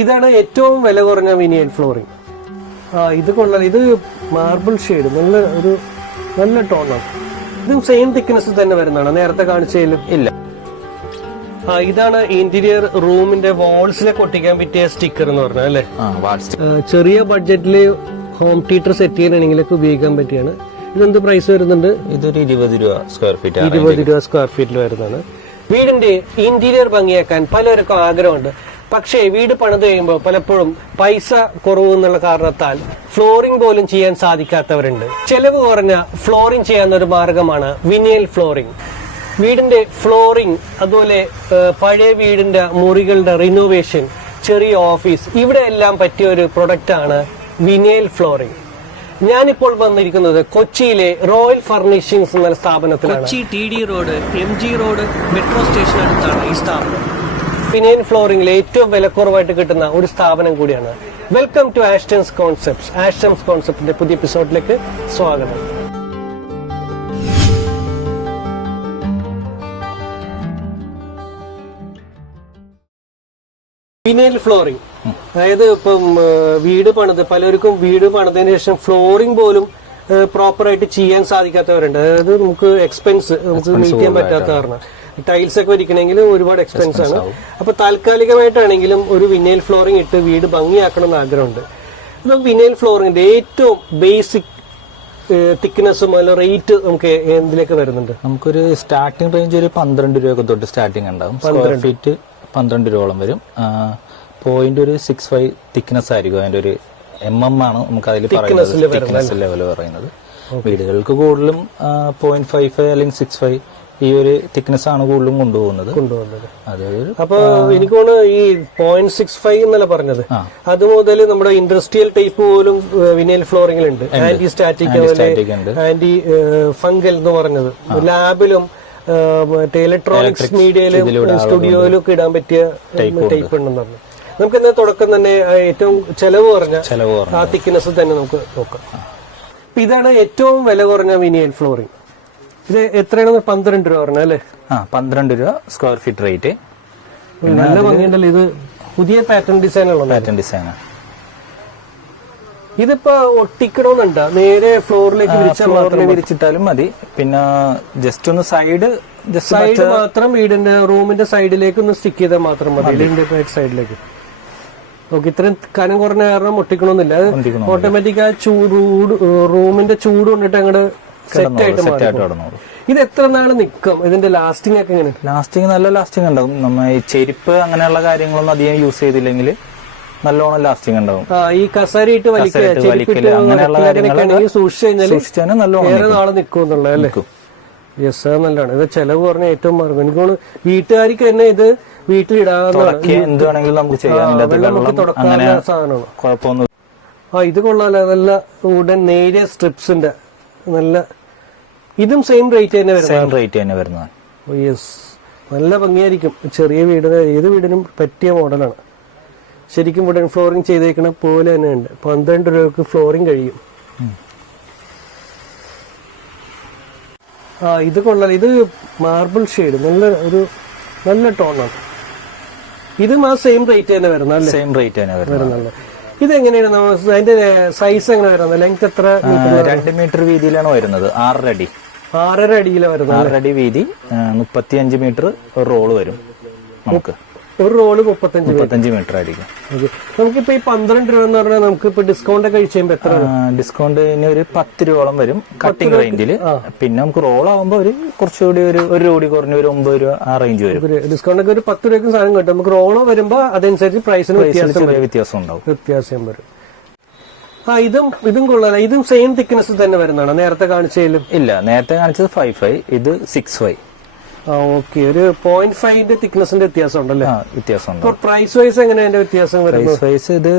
ഇതാണ് ഏറ്റവും വില കുറഞ്ഞ മിനിയൻ ഫ്ലോറിംഗ് ആ ഇത് കൊള്ളാം. ഇത് മാർബിൾ ഷെയ്ഡ് നല്ല ഒരു നല്ല ടോണാണ് ഇതും സെയിം തിക്നെസ് തന്നെ വരുന്നതാണ്. നേരത്തെ കാണിച്ചതിലും ഇല്ല. ആ ഇതാണ് ഇന്റീരിയർ റൂമിന്റെ വാൾസിലൊക്കെ ഒട്ടിക്കാൻ പറ്റിയ സ്റ്റിക്കർ എന്ന് പറഞ്ഞാൽ അല്ലേ? ചെറിയ ബഡ്ജറ്റിൽ ഹോം തിയേറ്റർ സെറ്റ് ചെയ്യാനാണെങ്കിലൊക്കെ ഉപയോഗിക്കാൻ പറ്റിയാണ്. ഇതെന്ത് പ്രൈസ് വരുന്നുണ്ട്? ഇതൊരു ഇരുപത് രൂപ സ്ക്വയർ ഫീറ്റ് ഇരുപത് രൂപ സ്ക്വയർ ഫീറ്റിൽ വരുന്നതാണ്. വീടിന്റെ ഇന്റീരിയർ ഭംഗിയാക്കാൻ പലർക്കും ആഗ്രഹമുണ്ട്. പക്ഷേ വീട് പണിത് കഴിയുമ്പോൾ പലപ്പോഴും പൈസ കുറവ് എന്നുള്ള കാരണത്താൽ ഫ്ലോറിംഗ് പോലും ചെയ്യാൻ സാധിക്കാത്തവരുണ്ട്. ചെലവ് കുറഞ്ഞ ഫ്ലോറിംഗ് ചെയ്യാവുന്ന ഒരു മാർഗമാണ് വിനിയൽ ഫ്ലോറിംഗ്. വീടിന്റെ ഫ്ലോറിംഗ് അതുപോലെ പഴയ വീടിന്റെ മുറികളുടെ റിനോവേഷൻ ചെറിയ ഓഫീസ് ഇവിടെ എല്ലാം പറ്റിയ ഒരു പ്രൊഡക്റ്റാണ് വിനയൽ ഫ്ലോറിംഗ്. ഞാനിപ്പോൾ വന്നിരിക്കുന്നത് കൊച്ചിയിലെ റോയൽ ഫർണിഷിംഗ്സ് എന്ന സ്ഥാപനത്തിലാണ്. Kochi T D road M G road metro station അടുത്താണ് ഈ സ്ഥാപനം. ഫിനൈൻ ഫ്ലോറിംഗിൽ ഏറ്റവും വിലക്കുറവായിട്ട് കിട്ടുന്ന ഒരു സ്ഥാപനം കൂടിയാണ്. Welcome to Astons concepts Astons കോൺസെപ്റ്റിന്റെ പുതിയ എപ്പിസോഡിലേക്ക് സ്വാഗതം. ഫിനൈൽ ഫ്ലോറിംഗ് അതായത് ഇപ്പം വീട് പണിത് പലർക്കും വീട് പണിതതിന് ശേഷം ഫ്ലോറിംഗ് പോലും പ്രോപ്പറായിട്ട് ചെയ്യാൻ സാധിക്കാത്തവരുണ്ട്. അതായത് നമുക്ക് എക്സ്പെൻസ് നമുക്ക് മീറ്റ് ചെയ്യാൻ പറ്റാത്ത കാരണം. ടൈൽസ് ഒക്കെ വരിക്കണമെങ്കിൽ ഒരുപാട് എക്സ്പെൻസ് ആണ്. അപ്പൊ താൽക്കാലികമായിട്ടാണെങ്കിലും ഒരു വിനൈൽ ഫ്ലോറിംഗ് ഇട്ട് വീട് ഭംഗിയാക്കണം എന്ന് ആഗ്രഹമുണ്ട്. അപ്പൊ വിനൈൽ ഫ്ലോറിംഗിന്റെ ഏറ്റവും ബേസിക് തിക്നെസ്സും അല്ല റേറ്റ് നമുക്ക് എന്തിലേക്ക് വരുന്നുണ്ട്? നമുക്കൊരു സ്റ്റാർട്ടിംഗ് റേഞ്ച് ഒരു പന്ത്രണ്ട് രൂപയൊക്കെ തൊട്ട് സ്റ്റാർട്ടിംഗ് ഉണ്ടാകും സ്ക്വയർ ഫീറ്റ് പന്ത്രണ്ട് രൂപയോളം വരും. പോയിന്റ് ഒരു സിക്സ് ഫൈവ് തിക്നെസ് ആയിരിക്കും അതിന്റെ ഒരു എം എം ആണ് നമുക്ക് അതിൽ തിക്നെസ് ലെവൽ പറയുന്നത്. വീടുകൾക്ക് കൂടുതലും പോയിന്റ് ഫൈവ് ഫൈവ് അല്ലെങ്കിൽ സിക്സ് ഫൈവ് ഈ ഒരു തിക്നെസ് ആണ് കൂടുതലും കൊണ്ടുപോകുന്നത്. കൊണ്ടുപോകുന്നത്. അത് ഒരു അപ്പൊ എനിക്ക് തോന്നുന്നു ഈ പോയിന്റ് സിക്സ് ഫൈവ് എന്നല്ല പറഞ്ഞത്. അത് മുതൽ നമ്മുടെ ഇൻഡസ്ട്രിയൽ ടൈപ്പ് പോലും വിനൈൽ ഫ്ലോറിംഗിൽ ഉണ്ട്. ആന്റി സ്റ്റാറ്റിക് ആന്റി ഫംഗൽ എന്ന് പറഞ്ഞത്. ലാബിലും മറ്റേ ഇലക്ട്രോണിക്സ് മീഡിയയിലും സ്റ്റുഡിയോയിലും ഒക്കെ ഇടാൻ പറ്റിയ ടൈപ്പ് ഉണ്ടെന്ന് പറഞ്ഞു. നമുക്ക് എന്നാ തുടക്കം തന്നെ ഏറ്റവും ചെലവ് കുറഞ്ഞ ആ തിക്നെസ് തന്നെ നമുക്ക് നോക്കാം. ഇതാണ് ഏറ്റവും വില കുറഞ്ഞ വിനിയൽ ഫ്ലോറിംഗ് ഇത് എത്രയാണ് പന്ത്രണ്ട് രൂപ പറഞ്ഞ അല്ലേ? ആ പന്ത്രണ്ട് രൂപ സ്ക്വയർ ഫീറ്റ് റേറ്റ് നല്ല ഭംഗിയുണ്ടല്ലോ? ഇത് പുതിയ പാറ്റേൺ ഡിസൈൻ ഉള്ളത് പാറ്റേൺ ഡിസൈൻ ഇതിപ്പോ ഒട്ടിക്കണമെന്നുണ്ടോ? നേരെ ഫ്ലോറിലേക്ക് വിരിച്ചാൽ ഫ്ലോറിൽ വിരിച്ചിട്ടാലും മതി. പിന്നെ ജസ്റ്റ് ഒന്ന് സൈഡ് സൈഡ് മാത്രം വീടിന്റെ റൂമിന്റെ സൈഡിലേക്ക് ഒന്ന് സ്റ്റിക്ക് ചെയ്താൽ മാത്രം മതി. വീടിന്റെ സൈഡിലേക്ക് ഓക്കെ ഇത്രയും കനം കുറഞ്ഞ കാരണം ഒട്ടിക്കണമെന്നില്ല. ഓട്ടോമാറ്റിക് ആ ചൂട് റൂമിന്റെ ചൂട് കൊണ്ടിട്ട് അങ്ങോട്ട് ഇത് എത്ര നാൾ നിക്കും? ഇതിന്റെ ലാസ്റ്റിംഗ് ഒക്കെ എങ്ങനെ? ലാസ്റ്റിംഗ് നല്ല ലാസ്റ്റിംഗ് ഉണ്ടാവും നമ്മ ഈ ചെരുപ്പ് അങ്ങനെയുള്ള കാര്യങ്ങളൊന്നും അധികം യൂസ് ചെയ്തില്ലെങ്കിൽ നല്ലോണം ലാസ്റ്റിംഗ് ഉണ്ടാവും ഈ കസേരയിട്ട് വലിക്കൽ അങ്ങനെയുള്ള സൂക്ഷിച്ചു കഴിഞ്ഞാൽ നല്ലോണം ഏറെ നാളെ നിൽക്കും എന്നുള്ളത് അല്ലേ? നിൽക്കും യെസ് അത് നല്ലതാണ്. ഇത് ചെലവ് പറഞ്ഞ ഏറ്റവും മാർഗം. എനിക്ക് തോന്നുന്നു വീട്ടുകാർക്ക് തന്നെ ഇത് വീട്ടിലിടാവുന്നതാണ്. എന്ത് വേണമെങ്കിലും നമുക്ക് സാധനമാണ്. ആ ഇത് കൊള്ളാലോ. നല്ല ഉടൻ നേരിയ സ്ട്രിപ്സിന്റെ നല്ല ഇതും സെയിം റേറ്റ് തന്നെ സെയിം റേറ്റ് തന്നെ വരുന്നതാണ്. യെസ് നല്ല ഭംഗിയായിരിക്കും. ചെറിയ വീടിന് ഏത് വീടിനും പറ്റിയ മോഡലാണ്. ശരിക്കും വുഡൻ ഫ്ലോറിംഗ് ചെയ്തേക്കണ പോലെ തന്നെ ഉണ്ട്. പന്ത്രണ്ട് രൂപക്ക് ഫ്ലോറിംഗ് കഴിയും. ആ ഇത് കൊള്ളാം. ഇത് മാർബിൾ ഷെയ്ഡ് നല്ല ഒരു നല്ല ടോണാണ് ഇതും ആ സെയിം റേറ്റ് തന്നെ വരുന്നത് സെയിം റേറ്റ് തന്നെ വരുന്നുണ്ട് ഇതെങ്ങനെയാണ് അതിന്റെ സൈസ് എങ്ങനെ വരുന്നത് ലെങ്ത് എത്ര രണ്ട് മീറ്റർ വീതിയിലാണ് വരുന്നത്. ആറര അടി. ആറര അടിയിലാണ് വരുന്നത് ആറര അടി വീതി മുപ്പത്തി അഞ്ച് മീറ്റർ റോൾ വരും നമുക്ക്. ഒരു റോൾ മുപ്പത്തഞ്ച് മുപ്പത്തഞ്ച് മീറ്റർ ആയിരിക്കും. നമുക്ക് നമുക്കിപ്പോ ഈ പന്ത്രണ്ട് രൂപ എന്ന് പറഞ്ഞാൽ നമുക്ക് ഇപ്പൊ ഡിസ്കൗണ്ട് ഒക്കെ കഴിച്ചുമ്പോ എത്ര ഡിസ്കൗണ്ട് ഇനി ഒരു പത്ത് രൂപയോളം വരും. കട്ടിംഗ് റേഞ്ചിൽ പിന്നെ നമുക്ക് റോൾ ആവുമ്പോൾ ഒരു കുറച്ചുകൂടി ഒരു ഒരു രൂപ കുറഞ്ഞ ഒരു ഒമ്പത് രൂപ ആ റേഞ്ച് വരും. ഡിസ്കൗണ്ട് ഒക്കെ ഒരു പത്ത് രൂപയ്ക്ക് സാധനം കിട്ടും. നമുക്ക് റോളോ വരുമ്പോ അതനുസരിച്ച് പ്രൈസിന് വ്യത്യാസം ഉണ്ടാവും. വ്യത്യാസം വരും. ആ ഇതും ഇതും കൊള്ളാല. ഇതും സെയിം തിക്നെസ് തന്നെ വരുന്നതാണ്? നേരത്തെ കാണിച്ചതിലും? ഇല്ല നേരത്തെ കാണിച്ചത് ഫൈവ് ഫൈവ് ഇത് സിക്സ് ഫൈവ് ഓക്കെ. ഒരു പോയിന്റ് ഫൈവിന്റെ തിക്നെസിന്റെ വ്യത്യാസം ഉണ്ടല്ലേ വ്യത്യാസം പ്രൈസ് വൈസ് എങ്ങനെയാ അതിന്റെ വ്യത്യാസം പ്രൈസ് വൈസ് ഇത്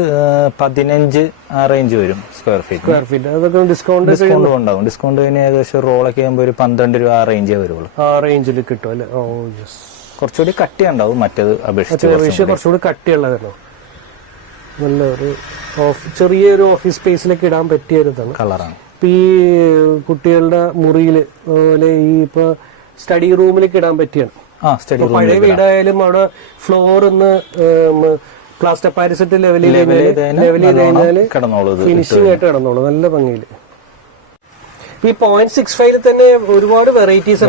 പതിനഞ്ച് ആ റേഞ്ച് വരും സ്ക്വയർ ഫീറ്റ് സ്ക്വയർ ഫീറ്റ് അതൊക്കെ ഡിസ്കൗണ്ട് ഡിസ്കൗണ്ട് ഉണ്ടാവും ഡിസ്കൗണ്ട് കഴിഞ്ഞ് ഏകദേശം റോളൊക്കെ ആകുമ്പോൾ ഒരു പന്ത്രണ്ട് രൂപ ആ റേഞ്ചേ വരുള്ളൂ. ആ റേഞ്ചിൽ കിട്ടും അല്ലേ? ഓ യെസ് കുറച്ചുകൂടി കട്ടി ഉണ്ടാവും മറ്റേത് അപേക്ഷിച്ച് കുറച്ചുകൂടി കട്ടിയുള്ളതല്ലോ നല്ല ഒരു ചെറിയൊരു ഓഫീസ് സ്പേസിലേക്ക് ഇടാൻ പറ്റിയ ഒരു കളറാണ് ഇപ്പൊ ഈ കുട്ടികളുടെ മുറിയിൽ അതുപോലെ ഈ ഇപ്പൊ സ്റ്റഡി റൂമിലേക്ക് ഇടാൻ പറ്റിയാണ്. പഴയ വീടായാലും അവിടെ ഫ്ലോർ ഒന്ന് പ്ലാസ്റ്റർ പാരിസെറ്റ് ലെവൽ ലെവലിൽ ലെവൽ ചെയ്ത് ഇത് ഫിനിഷിംഗ് ആയിട്ട് കിടന്നോളൂ. നല്ല ഭംഗിയിൽ ഈ പോയിന്റ് സിക്സ് ഫൈവിൽ തന്നെ ഒരുപാട് വെറൈറ്റീസ്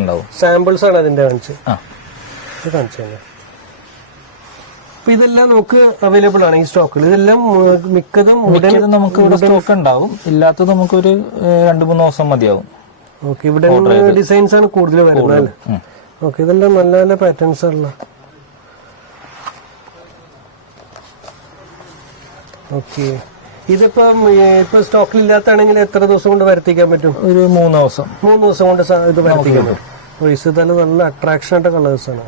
ഉണ്ടാവും. സാമ്പിൾസ് ആണ് അതിന്റെ കാണിച്ച് അപ്പൊ ഇതെല്ലാം നമുക്ക് അവൈലബിൾ ആണ് ഈ സ്റ്റോക്കിൽ ഇതെല്ലാം മിക്കതും നമുക്ക് ഇവിടെ സ്റ്റോക്ക് ഉണ്ടാവും. ഇല്ലാത്തത് നമുക്കൊരു ഒരു രണ്ട് മൂന്ന് ദിവസം മതിയാവും. ഓക്കെ ഇവിടെ ഡിസൈൻസ് ആണ് കൂടുതൽ വരുന്നത് ഓക്കെ ഇതെല്ലാം നല്ല നല്ല പാറ്റേൺസ് ഉള്ള ഓക്കെ. ഇതിപ്പം ഇപ്പൊ സ്റ്റോക്കിൽ ഇല്ലാത്താണെങ്കിൽ എത്ര ദിവസം കൊണ്ട് വരുത്തിക്കാൻ പറ്റും? ഒരു മൂന്ന് ദിവസം. മൂന്ന് ദിവസം കൊണ്ട് ഇത് വരുത്തിക്കാൻ പറ്റും. ഓ, തന്നെ നല്ല അട്രാക്ഷൻ ആയിട്ട് കളേഴ്സ് ആണ്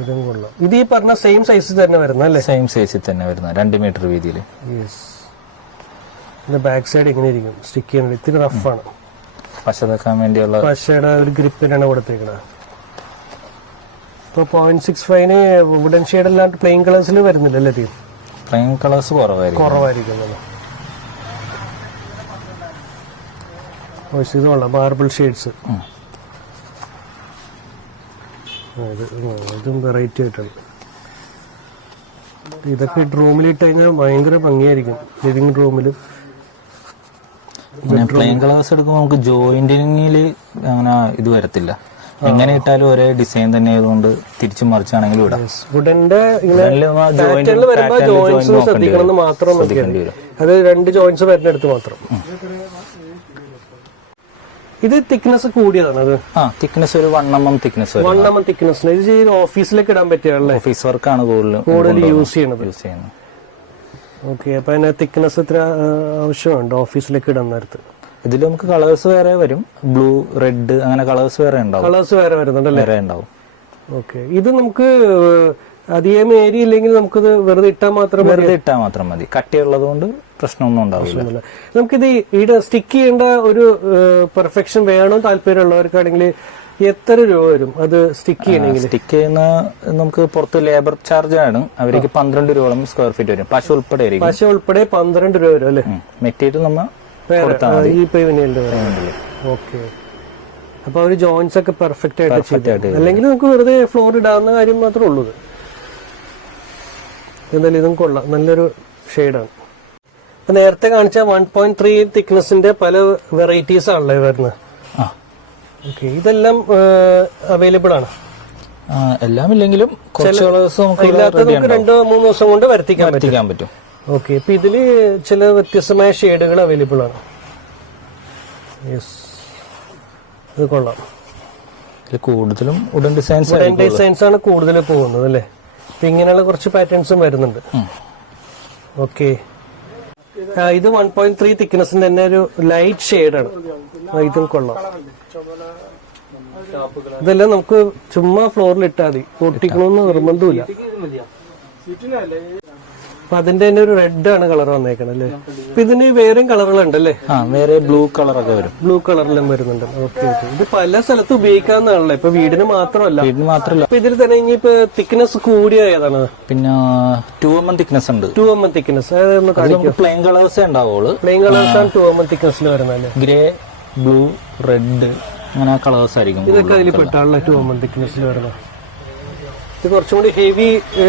ഇതും കൊള്ളാം. ഇത് ഈ പറഞ്ഞ സെയിം സൈസ് തന്നെ വരുന്ന അല്ലേ? സെയിം സൈസിൽ തന്നെ വരുന്ന രണ്ട് മീറ്റർ വീതിയിൽ യെസ് ഇതിന്റെ ബാക്ക് സൈഡ് ഇങ്ങനെ ഇരിക്കും. സ്റ്റിക്ക് ചെയ്യുന്നത് ഇത്തിരി റഫാണ് പശ തേക്കാൻ വേണ്ടിയുള്ള പശയുടെ ഒരു ഗ്രിപ്പിനാണ് കൊടുത്തേക്കണത് ഇപ്പൊ പോയിന്റ് സിക്സ് ഫൈവിന് വുഡൻ ഷെയ്ഡ് അല്ലാണ്ട് പ്ലെയിൻ കളേഴ്സിൽ വരുന്നില്ല അല്ലേ തീം പ്ലെയിൻ കളേഴ്സ് കുറവായിരിക്കും. കുറവായിരിക്കുന്നത് ഓ, ഇത് കൊള്ളാം മാർബിൾ ഷെയ്ഡ്സ്. ഇതും വെറൈറ്റി ആയിട്ടുണ്ട് ഇതൊക്കെ റൂമിൽ ഇട്ട് കഴിഞ്ഞാൽ ഭയങ്കര ഭംഗിയായിരിക്കും. ലിവിങ് റൂമിൽ പിന്നെ പ്ലെയിൻ കളേഴ്സ് എടുക്കുമ്പോൾ നമുക്ക് ജോയിന്റിങ്ങിൽ അങ്ങനെ ഇത് വരത്തില്ല. എങ്ങനെ ഇട്ടാലും ഒരേ ഡിസൈൻ തന്നെ ആയതുകൊണ്ട് തിരിച്ചു മറിച്ചാണെങ്കിലും ഇടാം. വുഡന്റെ ജോയിന്റ്സ് ശ്രദ്ധിക്കണം മാത്രം. അത് രണ്ട് ജോയിന്റ്സ് വരുന്നിടത്ത് മാത്രം. ഇത് തിക്നെസ് കൂടിയതാണ് അത്. ആ തിക്നെസ് ഒരു one M M thickness one M thickness ഇത് ഓഫീസിലേക്ക് ഇടാൻ പറ്റിയല്ലേ ഓഫീസ് വർക്കാണ് കൂടുതലും കൂടുതൽ യൂസ് ചെയ്യണത് യൂസ് ചെയ്യുന്നത്. ഓക്കെ അപ്പൊ അതിന് തിക്നെസ് ഇത്ര ആവശ്യമുണ്ട് ഓഫീസിലേക്ക് ഇടാൻ നേരത്ത്? ഇതിൽ നമുക്ക് കളേഴ്സ് വേറെ വരും. ബ്ലൂ റെഡ് അങ്ങനെ കളേഴ്സ് വേറെ ഉണ്ടാവും. കളേഴ്സ് വേറെ വരുന്നുണ്ടല്ലേ? വേറെ ഉണ്ടാവും. ഓക്കെ ഇത് നമുക്ക് അധികം ഏരിയ ഇല്ലെങ്കിൽ നമുക്കിത് വെറുതെ ഇട്ടാൽ മാത്രം മതി? വെറുതെ ഇട്ടാൽ മാത്രം മതി. കട്ടിയുള്ളത് കൊണ്ട് പ്രശ്നമൊന്നും ഉണ്ടാവില്ല. നമുക്കിത് ഇവിടെ സ്റ്റിക്ക് ചെയ്യേണ്ട ഒരു പെർഫെക്ഷൻ വേണം താല്പര്യമുള്ളവർക്കാണെങ്കിൽ എത്ര രൂപ വരും? അത് സ്റ്റിക്ക് ചെയ്യണമെങ്കിൽ? സ്റ്റിക്ക് ചെയ്യുന്ന നമുക്ക് പുറത്ത് ലേബർ ചാർജ് ആണ്. അവർക്ക് പന്ത്രണ്ട് രൂപയോളം സ്ക്വയർ ഫീറ്റ് വരും. പശു ഉൾപ്പെടെ പശ ഉൾപ്പെടെ പന്ത്രണ്ട് രൂപ വരും അല്ലേ? മെറ്റീരിയൽ നമ്മൾ ഈ പേവിനിയലിന്റെ ഓക്കെ. അപ്പൊ അവർ ജോയിന്റ്സ് ഒക്കെ പെർഫെക്റ്റ് ആയിട്ട് ചെയ്തിട്ടുണ്ട് അല്ലെങ്കിൽ നമുക്ക് വെറുതെ ഫ്ലോർ ഇടാവുന്ന കാര്യം മാത്രമേ ഉള്ളൂ. എന്തായാലും ഇതും കൊള്ളാം. നല്ലൊരു ഷെയ്ഡാണ് നേരത്തെ കാണിച്ച വൺ പോയിന്റ് ത്രീ തിക്നെസിന്റെ പല വെറൈറ്റീസ് ആണല്ലേ വരുന്നത് ഓക്കെ ഇതെല്ലാം അവൈലബിൾ ആണ്. എല്ലാം ഇല്ലെങ്കിലും കുറച്ച് കളേഴ്സ് നമുക്ക് രണ്ടോ മൂന്നോ ദിവസം കൊണ്ട് വരുത്തിക്കാൻ പറ്റും. പറ്റും. ഓക്കെ ഇപ്പൊ ഇതിൽ ചില വ്യത്യസ്തമായ ഷെയ്ഡുകൾ അവൈലബിൾ ആണ്. യെസ് ഇത് കൊള്ളാം. കൂടുതലും ഉടൻ ഡിസൈൻസ് ഉടൻ ഡിസൈൻസ് ആണ് കൂടുതൽ പോകുന്നത് അല്ലേ? ഇങ്ങനെയുള്ള കുറച്ച് പാറ്റേൺസും വരുന്നുണ്ട്. ഓക്കെ ഇത് വൺ പോയിന്റ് ത്രീ തിക്നെസിന്റെ തന്നെ ഒരു ലൈറ്റ് ഷെയ്ഡാണ് ഇതും കൊള്ളാം. ഇതെല്ലാം നമുക്ക് ചുമ്മാ ഫ്ലോറിൽ ഇട്ടാൽ മതി. പൊട്ടിക്കണമെന്ന് നിർബന്ധമില്ല അപ്പൊ അതിന്റെ തന്നെ ഒരു റെഡ് ആണ് കളർ വന്നേക്കണം അല്ലേ? അപ്പൊ ഇതിന് വേറെയും കളറുകളുണ്ടല്ലേ ആ വേറെ ബ്ലൂ കളറൊക്കെ വരും. ബ്ലൂ കളറിലും വരുന്നുണ്ട്. ഓക്കെ ഇത് പല സ്ഥലത്ത് ഉപയോഗിക്കാവുന്നതാണല്ലോ. ഇപ്പൊ വീടിന് മാത്രമല്ല. വീടിന് മാത്രമല്ല. അപ്പൊ ഇതിൽ തന്നെ ഇനിയിപ്പോ തിക്നെസ് കൂടിയതാണ് പിന്നെ ടു എം എം തിക്നെസ് ഉണ്ട്. Two M M thickness plain കളേഴ്സേ ഉണ്ടാവുള്ളൂ. പ്ലെയിൻ കളേഴ്സ് ആണ് ടു എം എം തിക്നെസ്സിൽ വരുന്നത് ഗ്രേ ബ്ലൂ റെഡ് അങ്ങനെ കളേഴ്സ് ആയിരിക്കും ഇതൊക്കെ അതിൽ പെട്ടാണല്ലോ ടു എം എം തിക്നെസ്സിൽ വരുന്നത്. ഇത് കുറച്ചും കൂടി ഹെവി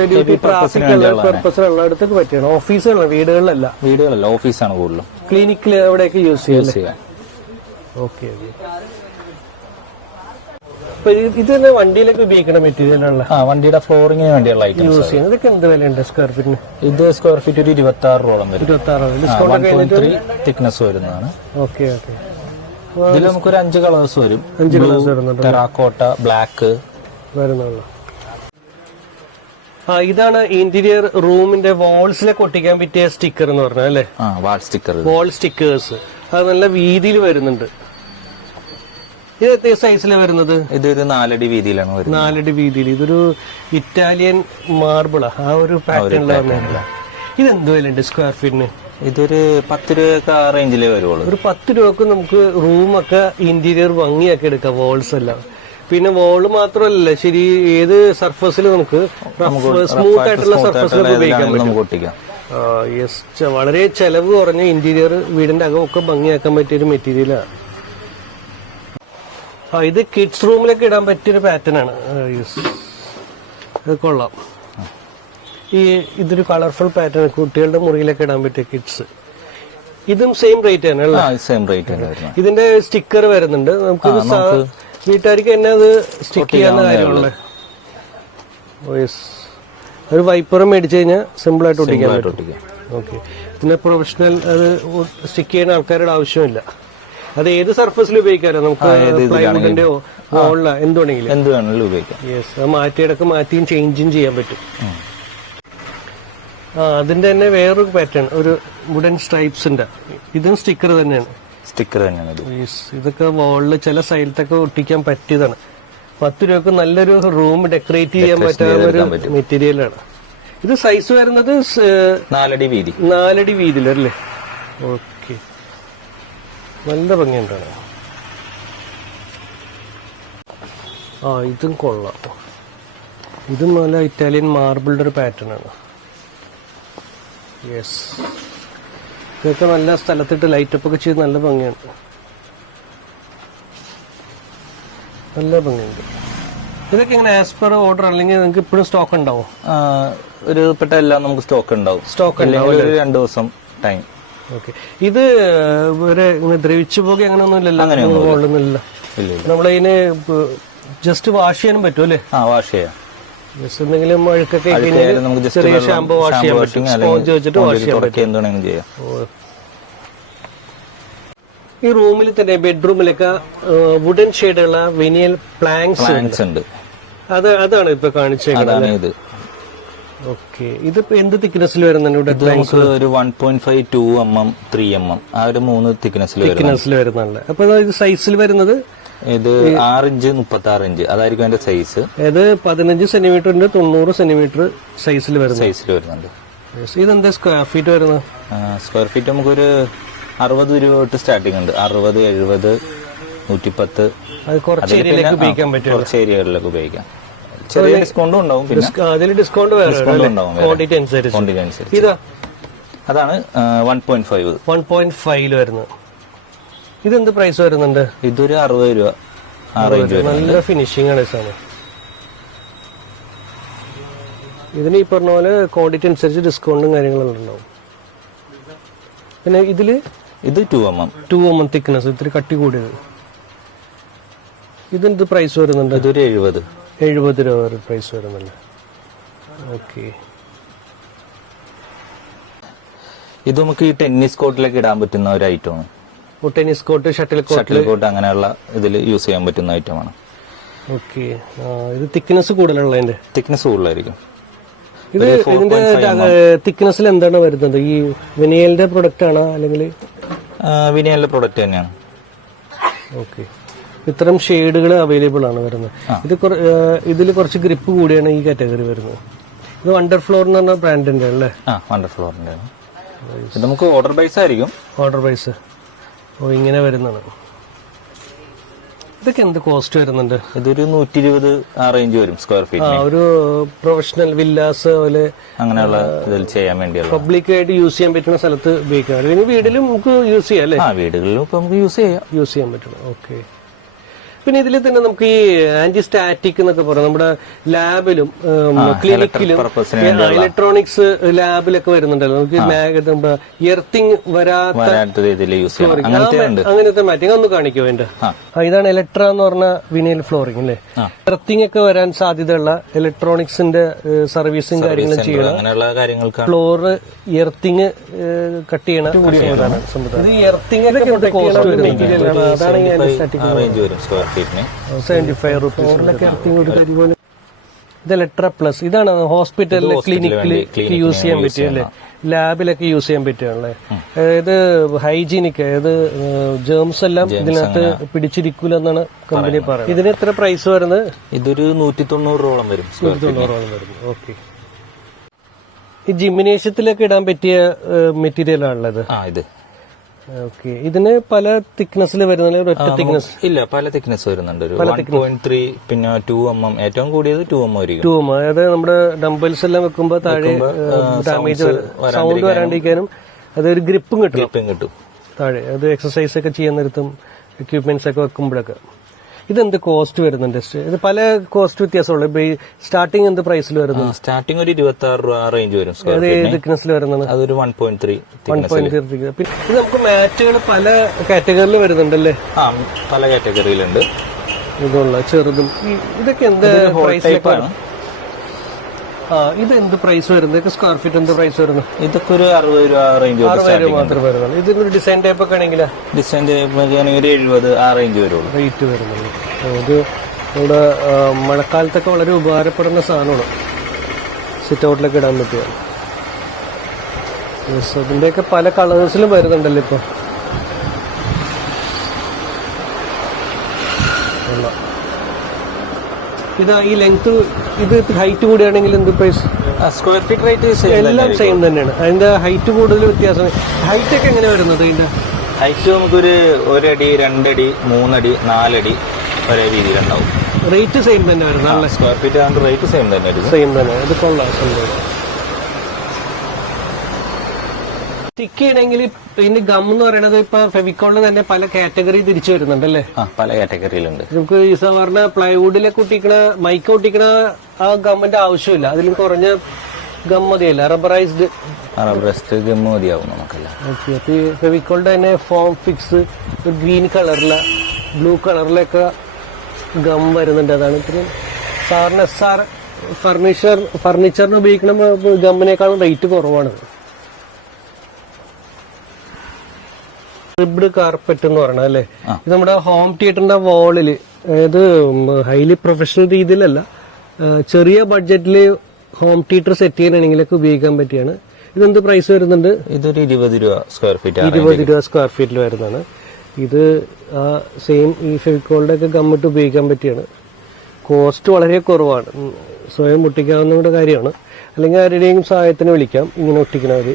ഡ്യൂട്ടി ട്രാഫിക് പർപ്പസിലുള്ള അടുത്തൊക്കെ പറ്റിയാണ്. ഓഫീസുകളിലാണ് വീടുകളിലല്ല. വീടുകളല്ല ഓഫീസാണ് കൂടുതലും. ക്ലിനിക്കിൽ എവിടെയൊക്കെ യൂസ് ചെയ്യാം യൂസ് ചെയ്യാൻ ഓക്കെ ഇത് തന്നെ വണ്ടിയിലൊക്കെ ഉപയോഗിക്കുന്ന മെറ്റീരിയലുള്ള ആ വണ്ടിയുടെ ഫ്ലോറിങ്ങിന് വേണ്ടിയുള്ള ഐറ്റംസ് യൂസ് ചെയ്യുന്നത് ഇതൊക്കെ എന്ത് വിലയുണ്ട് സ്ക്വയർ ഫീറ്റിന് ഇത് സ്ക്വയർ ഫീറ്റ് ഒരു ഇരുപത്തി ആറ് വരും. ഇരുപത്തി ത്രീ തിക്നെസ് വരുന്നതാണ്. ഓക്കെ ഓക്കെ ഇതിൽ നമുക്കൊരു അഞ്ച് കളേഴ്സ് വരും. അഞ്ച് കളേഴ്സ് വരുന്നുണ്ട് ടെറാക്കോട്ട ബ്ലാക്ക് വരുന്നുള്ളൂ. ഇതാണ് ഇന്റീരിയർ റൂമിന്റെ വാൾസിലൊക്കെ ഒട്ടിക്കാൻ പറ്റിയ സ്റ്റിക്കർ എന്ന് പറഞ്ഞാൽ അല്ലേ? വാൾ സ്റ്റിക്കർ വാൾ സ്റ്റിക്കേഴ്സ് അത് നല്ല വീതിയിൽ വരുന്നുണ്ട്. ഇത് എത്ര സൈസിൽ വരുന്നത്? ഇതൊരു നാലടി വീതിയിലാണ് വരുന്നത്. നാലടി വീതിയിൽ. ഇതൊരു ഇറ്റാലിയൻ മാർബിളാ ആ. ഒരു പാറ്റേണിലാണ് ഇത് എന്ത് വിലയുണ്ട് സ്ക്വയർ ഫീറ്റിന് ഇതൊരു പത്ത് രൂപയൊക്കെ ആ റേഞ്ചിലേ വരുള്ളൂ ഒരു പത്ത് രൂപക്ക് നമുക്ക് റൂമൊക്കെ ഇന്റീരിയർ ഭംഗിയാക്കി എടുക്കാം വാൾസ് എല്ലാം. പിന്നെ വോൾ മാത്രമല്ല ശരി ഏത് സർഫസിൽ നമുക്ക് സ്മൂത്ത് ആയിട്ടുള്ള സർഫസിലൊക്കെ ഉപയോഗിക്കാൻ പറ്റും. യെസ് വളരെ ചെലവ് കുറഞ്ഞ ഇന്റീരിയർ വീടിന്റെ അകമൊക്കെ ഭംഗിയാക്കാൻ പറ്റിയ ഒരു മെറ്റീരിയലാണ് ആ ഇത് കിഡ്സ് റൂമിലൊക്കെ ഇടാൻ പറ്റിയൊരു പാറ്റേൺ ആണ്. യെസ് ഇത് കൊള്ളാം. ഈ ഇതൊരു കളർഫുൾ പാറ്റേൺ കുട്ടികളുടെ മുറിയിലൊക്കെ ഇടാൻ പറ്റിയ കിഡ്സ് ഇതും സെയിം റേറ്റ് ആണ് സെയിം റേറ്റ് ഇതിന്റെ സ്റ്റിക്കർ വരുന്നുണ്ട്. നമുക്ക് വീട്ടുകാർക്ക് തന്നെ അത് സ്റ്റിക്ക് ചെയ്യാവുന്ന കാര്യമുള്ളത് യെസ് ഒരു വൈപ്പർ മേടിച്ചു കഴിഞ്ഞാൽ സിമ്പിൾ ആയിട്ട് ഒട്ടിക്കാൻ ഒട്ടിക്കാം. ഓക്കെ പിന്നെ പ്രൊഫഷണൽ അത് സ്റ്റിക്ക് ചെയ്യുന്ന ആൾക്കാരുടെ ആവശ്യമില്ല. അത് ഏത് സർഫസിൽ ഉപയോഗിക്കാനോ നമുക്ക് പ്ലൈവുഡിന്റെയോ മോളിലോ എന്തുവേണമെങ്കിലും എന്ത് വേണമെങ്കിലും. ഉപയോഗിക്കാം. യെസ് അത് മാറ്റിയിടക്ക് മാറ്റിയും ചേഞ്ചും ചെയ്യാൻ പറ്റും. ആ അതിന്റെ തന്നെ വേറൊരു പാറ്റേൺ ഒരു വുഡൻ സ്ട്രൈപ്സിന്റെ ഇതും സ്റ്റിക്കർ തന്നെയാണ്. സ്റ്റിക്കർ തന്നെയാണ് ഇത് ഇതൊക്കെ വാളിൽ ചില സൈഡിലൊക്കെ ഒട്ടിക്കാൻ പറ്റിയതാണ്. പത്ത് രൂപക്ക് നല്ലൊരു റൂം ഡെക്കറേറ്റ് ചെയ്യാൻ പറ്റാവുന്ന ഒരു മെറ്റീരിയലാണ്. ഇത് സൈസ് വരുന്നത് നാലടി വീതി. നാലടി അല്ലേ ഓക്കെ. നല്ല ഭംഗിയുണ്ടാണ് ആ ഇതും കൊള്ളാം. ഇതും നല്ല ഇറ്റാലിയൻ മാർബിളുടെ ഒരു പാറ്റേൺ ആണ്. യെസ് ഇതൊക്കെ നല്ല സ്ഥലത്തിട്ട് ലൈറ്റപ്പ് ഒക്കെ ചെയ്ത് നല്ല ഭംഗിയാണ് നല്ല ഭംഗിയുണ്ട്. ഇതൊക്കെ ഇങ്ങനെ ആസ് പെർ ഓർഡർ അല്ലെങ്കിൽ നിങ്ങൾക്ക് ഇപ്പോഴും സ്റ്റോക്ക് ഉണ്ടാവും? ഒരു പെട്ട എല്ലാം നമുക്ക് സ്റ്റോക്ക് ഉണ്ടാവും. സ്റ്റോക്ക് ഒരു രണ്ടു ദിവസം ടൈം ഓക്കെ ഇത് വരെ ഇങ്ങനെ ദ്രവിച്ചു പോകുക ഇല്ലല്ലോ? അങ്ങനെ ഇല്ല. ഇല്ല നമ്മളതിന് ജസ്റ്റ് വാഷ് ചെയ്യാനും പറ്റുമല്ലേ ആ വാഷ് ചെയ്യാം. ജസ്റ്റ് എന്തെങ്കിലും അഴുക്കൊക്കെ നമുക്ക് ചെറിയ ഷാമ്പു വാഷ് ചെയ്യാൻ പറ്റും. സ്പോഞ്ച് വെച്ചിട്ട് വാഷ് ചെയ്യാൻ വേണമെങ്കിലും ചെയ്യാം? ഈ റൂമിൽ തന്നെ ബെഡ്റൂമിലൊക്കെ വുഡൻ ഷെയ്ഡുള്ള വിനിയൽ പ്ലാങ്സ് ഉണ്ട്. അത് അതാണ് ഇപ്പൊ കാണിച്ചത് ഓക്കെ. ഇത് എന്ത് തിക്നെസ്സിൽ വരുന്നുണ്ട് നമുക്ക് ഒരു one point five two M M three M M ആ ഒരു മൂന്ന് തിക്നെസ്സിൽ തിക്നെസ്സിൽ വരുന്നുണ്ട്. അപ്പൊ ഇത് സൈസിൽ വരുന്നത് ഇത് ആറ് ഇഞ്ച് മുപ്പത്തി ആറ് ഇഞ്ച് അതായിരിക്കും അതിന്റെ സൈസ് ഇത് പതിനഞ്ച് സെന്റിമീറ്ററിന്റെ തൊണ്ണൂറ് സെന്റിമീറ്റർ സൈസിൽ വരുന്നത്. സൈസിൽ വരുന്നുണ്ട്. ഇതെന്താ സ്ക്വയർ ഫീറ്റ് വരുന്നത്? സ്ക്വയർ ഫീറ്റ് നമുക്കൊരു അറുപത് രൂപ തൊട്ട് സ്റ്റാർട്ടിംഗ് ഉണ്ട്. അറുപത് എഴുപത് നൂറ്റിപ്പത്ത്. കുറച്ച് ഏരിയകളിലൊക്കെ ഉപയോഗിക്കാം. ചെറിയ ഡിസ്കൗണ്ടും ഉണ്ടാവും പിന്നെ. അതിൽ ഡിസ്കൗണ്ട് ക്വാണ്ടിറ്റി അനുസരിച്ച്. ഇതാ. അതാണ് one point five one point five വരുന്നത്. ഇതെന്ത് പ്രൈസ് വരുന്നുണ്ട്? ഇതൊരു അറുപത് രൂപ. ആ റേഞ്ച് വരും നല്ല ഫിനിഷിംഗ് ആണ് സാധനം. ഇതിന് ഈ പറഞ്ഞ പോലെ ക്വാണ്ടിറ്റി അനുസരിച്ച് ഡിസ്കൗണ്ടും കാര്യങ്ങളും ഉണ്ടാവും. പിന്നെ ഇതിൽ ഇത് two M M two M M thickness ഇത്തിരി കട്ടി കൂടിയത്. ഇതെന്ത് പ്രൈസ് വരുന്നുണ്ട്? ഇതൊരു എഴുപത്. എഴുപത് രൂപ വരെ പ്രൈസ് വരുന്നുണ്ട്. ഓക്കെ ഇത് നമുക്ക് ഈ ടെന്നീസ് കോർട്ടിലേക്ക് ഇടാൻ പറ്റുന്ന ഒരു ഐറ്റമാണ് tennis court shuttle shuttle court അങ്ങനെയുള്ള ഇതിൽ യൂസ് ചെയ്യാൻ പറ്റുന്ന ഐറ്റമാണ് ഓക്കെ. ഇത് തിക്നെസ് കൂടുതലുള്ളതിന്റെ തിക്നെസ് കൂടുതലായിരിക്കും. ഇത് ഇതിന്റെ തിക്നെസ്സിൽ എന്താണ് വരുന്നത്? ഈ വിനയലിന്റെ പ്രൊഡക്റ്റ് ആണോ അല്ലെങ്കിൽ? വിനയലിന്റെ പ്രൊഡക്റ്റ് തന്നെയാണ്. ഓക്കെ. ഇത്തരം ഷെയ്ഡുകൾ അവൈലബിൾ ആണ് വരുന്നത്. ഇത് ഇതിൽ കുറച്ച് ഗ്രിപ്പ് കൂടിയാണ് ഈ കാറ്റഗറി വരുന്നത്. ഇത് വണ്ടർ ഫ്ലോർ എന്ന് പറഞ്ഞ ബ്രാൻഡിന്റെ അല്ലേ? ആ വണ്ടർ ഫ്ലോറിന്റെ ഇത് നമുക്ക് ഓർഡർ ബൈസ് ആയിരിക്കും. ഓർഡർ പ്രൈസ് ഓ ഇങ്ങനെ വരുന്നതാണ് ഇതൊക്കെ എന്ത് കോസ്റ്റ് വരുന്നുണ്ട്? ഇതൊരു നൂറ്റി ഇരുപത് ആ റേഞ്ച് വരും സ്ക്വയർ ഫീറ്റ് ആ ഒരു പ്രൊഫഷണൽ വില്ലാസ് പോലെ അങ്ങനെയുള്ള ഇതിൽ ചെയ്യാൻ വേണ്ടിയുള്ള. പബ്ലിക് ആയിട്ട് യൂസ് ചെയ്യാൻ പറ്റുന്ന സ്ഥലത്ത് ഉപയോഗിക്കാം അല്ലെങ്കിൽ വീട്ടിലും നമുക്ക് യൂസ് ചെയ്യാം അല്ലേ? ആ വീടുകളിലും നമുക്ക് യൂസ് ചെയ്യാം. യൂസ് ചെയ്യാൻ പറ്റണം ഓക്കെ പിന്നെ ഇതിൽ തന്നെ നമുക്ക് ഈ ആന്റി സ്റ്റാറ്റിക് എന്നൊക്കെ പറയാം. നമ്മുടെ ലാബിലും ക്ലിനിക്കിലും ഇലക്ട്രോണിക്സ് ലാബിലൊക്കെ വരുന്നുണ്ടല്ലോ. നമുക്ക് എർത്തിങ് വരാത്ത അങ്ങനത്തെ ഉണ്ട്. അങ്ങനത്തെ മാറ്റിങ് ഒന്ന് കാണിക്കോ എന്റെ ആ. ഇതാണ് ഇലക്ട്ര എന്ന് പറഞ്ഞ വിനൈൽ ഫ്ലോറിംഗ് അല്ലേ എർത്തിങ് ഒക്കെ വരാൻ സാധ്യതയുള്ള ഇലക്ട്രോണിക്സിന്റെ സർവീസും കാര്യങ്ങളും ചെയ്യണം. ഫ്ലോറ് എർത്തിങ് കട്ട് ചെയ്യണ സംവിധാനം. അതാണ് ഈ ആന്റിസ്റ്റാറ്റിക് വരും ഫൈവ് ഇത് ലെറ്റർ പ്ലസ് ഇതാണ് ഹോസ്പിറ്റലിൽ ക്ലിനിക്കിൽ യൂസ് ചെയ്യാൻ പറ്റിയല്ലേ? ലാബിലൊക്കെ യൂസ് ചെയ്യാൻ പറ്റുകയാണല്ലേ? ഇത് ഹൈജീനിക് അതായത് ജേംസ് എല്ലാം ഇതിനകത്ത് പിടിച്ചിരിക്കൂല എന്നാണ് കമ്പനി പറയുന്നത്. ഇതിന് എത്ര പ്രൈസ് വരുന്നത്? ഇതൊരു നൂറ്റി തൊണ്ണൂറ് രൂപ വരും തൊണ്ണൂറോളം വരുന്നത് ഓക്കെ ഈ ജിമിനേഷ്യത്തിലൊക്കെ ഇടാൻ പറ്റിയ മെറ്റീരിയൽ ആണല്ലോ ഇത്. ഓക്കെ ഇതിന് പല തിക്നെസ്സിൽ വരുന്ന ഒറ്റ തിക്നെസ് ഇല്ല പല തിക്നെസ് വരുന്നുണ്ട്. ഒരു പോയിന്റ് ത്രീ പിന്നെ ടു എം എം ഏറ്റവും കൂടിയത് ടു എം ആയിരിക്കും. എം അതായത് നമ്മുടെ ഡംബൽസ് എല്ലാം വെക്കുമ്പോ താഴെ ഡാമേജ് സൗണ്ട് വരാണ്ടിരിക്കാനും അതൊരു ഗ്രിപ്പും കിട്ടും ഗ്രിപ്പും കിട്ടും. താഴെ. അത് എക്സസൈസ് ഒക്കെ ചെയ്യാൻ നിർത്തും. എക്യുപ്മെന്റ്സ് ഒക്കെ വെക്കുമ്പോഴൊക്കെ. ഇതെന്ത് കോസ്റ്റ് വരുന്നുണ്ട് ഇത് പല കോസ്റ്റ് വ്യത്യാസമുള്ള ഇപ്പൊ സ്റ്റാർട്ടിങ് എന്ത് പ്രൈസിൽ വരുന്നു? സ്റ്റാർട്ടിംഗ് ഒരു ഇരുപത്തി ആറ് രൂപ റേഞ്ച് വരും തിക്നെസ്സിൽ വരുന്നത്? അതൊരു one point three one point പിന്നെ ഇത് നമുക്ക് മാറ്റുകൾ പല കാറ്റഗറിയിൽ വരുന്നുണ്ടല്ലേ? ആ പല കാറ്റഗറിയിലുണ്ട് ഇതുള്ള ചെറുതും. ഇതൊക്കെ എന്ത് പ്രൈസിലൊക്കെ ആണ്. ഇത് എന്ത് പ്രൈസ് വരുന്നത് സ്ക്വയർ ഫീറ്റ് എന്ത് പ്രൈസ് വരുന്നത് ഇതൊക്കെ ഒരു അറുപത് രൂപ റേഞ്ച് അറുപത് രൂപ മാത്രമേ വരുന്നുള്ളൂ. ഇതിനൊരു ഡിസൈൻ ടൈപ്പ് ഒക്കെ ആണെങ്കിൽ? ഡിസൈൻ ടൈപ്പ് ഒരു എഴുപത് ആ റേഞ്ച് വരുള്ളൂ. റേറ്റ് വരുന്നുള്ളൂ. ഇത് ഇവിടെ മഴക്കാലത്തൊക്കെ വളരെ ഉപകാരപ്പെടുന്ന സാധനമാണ്. സിറ്റ് ഔട്ടിലൊക്കെ ഇടാൻ പറ്റിയ. അതിന്റെയൊക്കെ പല കളേഴ്സിലും വരുന്നുണ്ടല്ലോ ഇപ്പൊ കൊള്ളാം. ഇതാ ഈ ലെങ്ത് ഇത് ഹൈറ്റ് കൂടിയാണെങ്കിൽ എന്ത് പ്രൈസ് സ്ക്വയർ ഫീറ്റ് റേറ്റ് എല്ലാം സെയിം തന്നെയാണ്. അതിന്റെ ഹൈറ്റ് കൂടുതൽ വ്യത്യാസം ഹൈറ്റ് ഒക്കെ എങ്ങനെ വരുന്നത് ഇതിന്റെ? ഹൈറ്റ് നമുക്കൊരു ഒരടി രണ്ടടി മൂന്നടി നാലടി ഒരേ രീതിയിലുണ്ടാവും റേറ്റ് സെയിം തന്നെ വരുന്നത് സ്ക്വയർ ഫീറ്റ് റേറ്റ് സെയിം തന്നെ സെയിം തന്നെ. ഇത് കൊള്ളാം സംഭവം സ്റ്റിക്ക് ചെയ്യണമെങ്കിൽ ഇതിന്റെ ഗം എന്ന് പറയുന്നത് ഇപ്പൊ ഫെവിക്കോളിൽ തന്നെ പല കാറ്റഗറി തിരിച്ചു വരുന്നുണ്ട് അല്ലേ ആ പല കാറ്റഗറിയിലുണ്ട് നമുക്ക് ഈ സാധാരണ പ്ലൈവുഡിലൊക്കെ ഒട്ടിക്കണ മൈക്ക് ഒട്ടിക്കണ ആ ഗമ്മിന്റെ ആവശ്യമില്ല. അതിൽ കുറഞ്ഞ ഗം മതിയല്ല? റബ്ബറൈസ്ഡ് റബ്ബറൈസ്ഡ് ഗം മതിയാവും നമുക്കല്ല. ഓക്കെ അപ്പൊ ഈ ഫെവിക്കോളിന്റെ തന്നെ ഫോം ഫിക്സ് ഗ്രീൻ കളറിലെ ബ്ലൂ കളറിലൊക്കെ ഗം വരുന്നുണ്ട്. അതാണ് ഇത്ര സാറിന് എസ് ആർ ഫർണിച്ചർ ഫർണിച്ചറിന് ഉപയോഗിക്കുന്ന ഗമ്മിനേക്കാളും റേറ്റ് കുറവാണ്. റിബ്ഡ് കാർപ്പറ്റ് എന്ന് പറയണത് അല്ലേ? ഇത് നമ്മുടെ ഹോം തിയേറ്ററിന്റെ വാളിൽ അതായത് ഹൈലി പ്രൊഫഷണൽ രീതിയിലല്ല ചെറിയ ബഡ്ജറ്റിൽ ഹോം തിയേറ്റർ സെറ്റ് ചെയ്യാനാണെങ്കിലൊക്കെ ഉപയോഗിക്കാൻ പറ്റിയാണ്. ഇതെന്ത് പ്രൈസ് വരുന്നുണ്ട്? ഇതൊരു ഇരുപത് രൂപ സ്ക്വയർ ഫീറ്റ് ഇരുപത് രൂപ സ്ക്വയർ ഫീറ്റിൽ വരുന്നതാണ്. ഇത് ആ സെയിം ഈ ഫെവിക്കോളിന്റെ ഒക്കെ ഗമ്മിട്ട് ഉപയോഗിക്കാൻ പറ്റിയാണ്. കോസ്റ്റ് വളരെ കുറവാണ്. സ്വയം ഒട്ടിക്കാവുന്ന കാര്യമാണ്. അല്ലെങ്കിൽ ആരുടെയും സഹായത്തിന് വിളിക്കാം. ഇങ്ങനെ ഒട്ടിക്കണവർ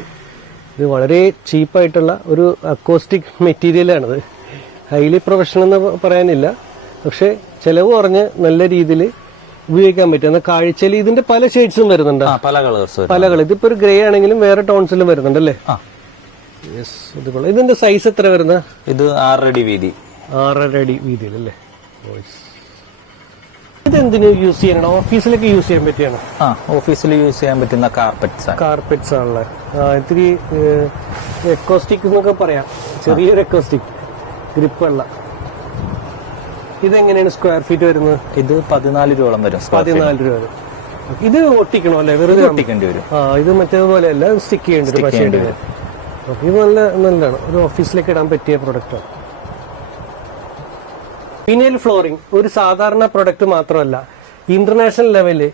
ഇത് വളരെ ചീപ്പായിട്ടുള്ള ഒരു അക്കോസ്റ്റിക് മെറ്റീരിയലാണിത് ഹൈലി പ്രൊഫഷണൽ എന്ന് പറയാനില്ല. പക്ഷെ ചിലവ് കുറഞ്ഞ് നല്ല രീതിയിൽ ഉപയോഗിക്കാൻ പറ്റും. എന്നാൽ കാഴ്ചയിൽ ഇതിന്റെ പല ഷെയ്ഡ്സും വരുന്നുണ്ട്. പല കളേഴ്സ് പല കളർ ഇതിപ്പോ ഒരു ഗ്രേ ആണെങ്കിലും വേറെ ടോൺസിലും വരുന്നുണ്ട് അല്ലേ? ഇതിന്റെ സൈസ് എത്ര വരുന്ന ഇത് ആറരടി വീതി. ആറര അടി വീതിയിലല്ലേ ഇത് എന്തിനു യൂസ് ചെയ്യണം ഓഫീസിലൊക്കെ യൂസ് ചെയ്യാൻ പറ്റിയാണ്? ആ ഓഫീസിൽ യൂസ് ചെയ്യാൻ പറ്റുന്ന കാർപ്പറ്റ്സ് കാർപ്പറ്റ്സ് ആണല്ലേ? ഇത്തിരി എക്കോസ്റ്റിക് എന്നൊക്കെ പറയാം. ചെറിയൊരു എക്കോസ്റ്റിക് ഗ്രിപ്പ് ഗ്രിപ്പുള്ള. ഇതെങ്ങനെയാണ് സ്ക്വയർ ഫീറ്റ് വരുന്നത്? ഇത് പതിനാല് രൂപ വരും പതിനാല് രൂപ വരും. ഇത് ഒട്ടിക്കണോ അല്ലേ? വെറുതെ ഒട്ടിക്കേണ്ടി വരും. ആ ഇത് മറ്റേതുപോലെ അല്ല സ്റ്റിക്ക് ചെയ്യേണ്ടി വരും. ഇത് നല്ല നല്ലതാണ്. ഒരു ഓഫീസിലേക്ക് ഇടാൻ പറ്റിയ പ്രൊഡക്റ്റാണ് വിനൈൽ ഫ്ലോറിംഗ് ഒരു സാധാരണ പ്രൊഡക്റ്റ് മാത്രമല്ല. ഇന്റർനാഷണൽ ലെവലിൽ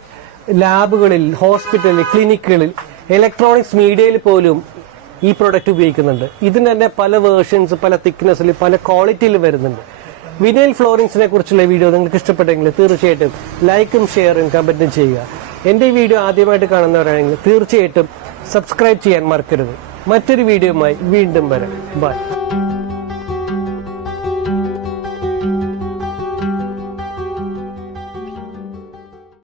ലാബുകളിൽ ഹോസ്പിറ്റലിൽ ക്ലിനിക്കുകളിൽ ഇലക്ട്രോണിക്സ് മീഡിയയിൽ പോലും ഈ പ്രൊഡക്റ്റ് ഉപയോഗിക്കുന്നുണ്ട്. ഇതിന് തന്നെ പല വേർഷൻസ് പല തിക്നെസ്സിൽ പല ക്വാളിറ്റിയിൽ വരുന്നുണ്ട്. വിനൈൽ ഫ്ലോറിങ്സിനെ കുറിച്ചുള്ള വീഡിയോ നിങ്ങൾക്ക് ഇഷ്ടപ്പെട്ടെങ്കിൽ തീർച്ചയായിട്ടും ലൈക്കും ഷെയറും കമന്റും ചെയ്യുക. എന്റെ ഈ വീഡിയോ ആദ്യമായിട്ട് കാണുന്നവരാണെങ്കിൽ തീർച്ചയായിട്ടും സബ്സ്ക്രൈബ് ചെയ്യാൻ മറക്കരുത്. മറ്റൊരു വീഡിയോയുമായി വീണ്ടും വരാം. ബൈ